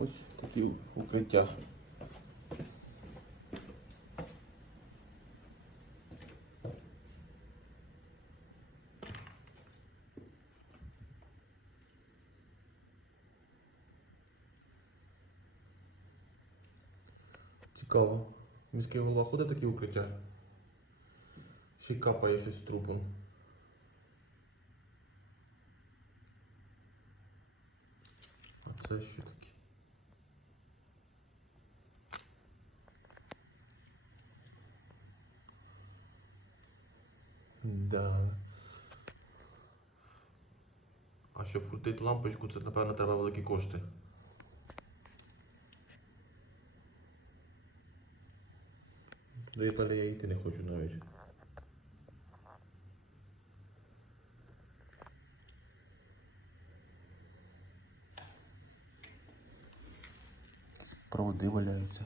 Ось такі укриття. Цікаво. Міський голова ходить в такі укриття? Ще й капає щось трупом. А це що таке? Да. А щоб крутити лампочку, це, напевно, треба великі кошти. До Італії я йти не хочу навіть. Проводи валяються.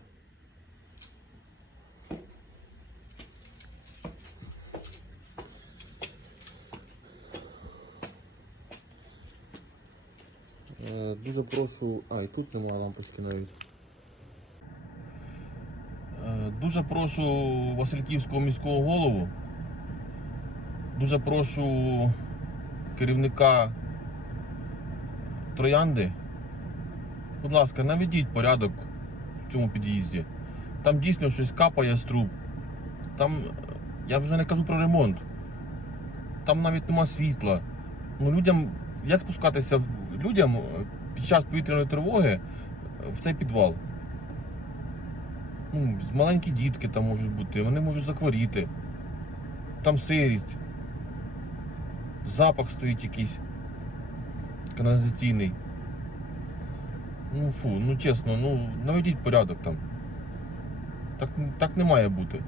Дуже прошу. А, і тут немає лампочки навіть. Е, Дуже прошу Васильківського міського голову. Дуже прошу керівника Троянди. Будь ласка, наведіть порядок в цьому під'їзді. Там дійсно щось капає з труб. Там, е, я вже не кажу про ремонт. Там навіть нема світла. Ну, людям, як спускатися людям е, під час повітряної тривоги е, в цей підвал? Ну, маленькі дітки там можуть бути, вони можуть захворіти. Там сирість. Запах стоїть якийсь каналізаційний. Ну фу, ну чесно, ну наведіть порядок там. Так, так не має бути.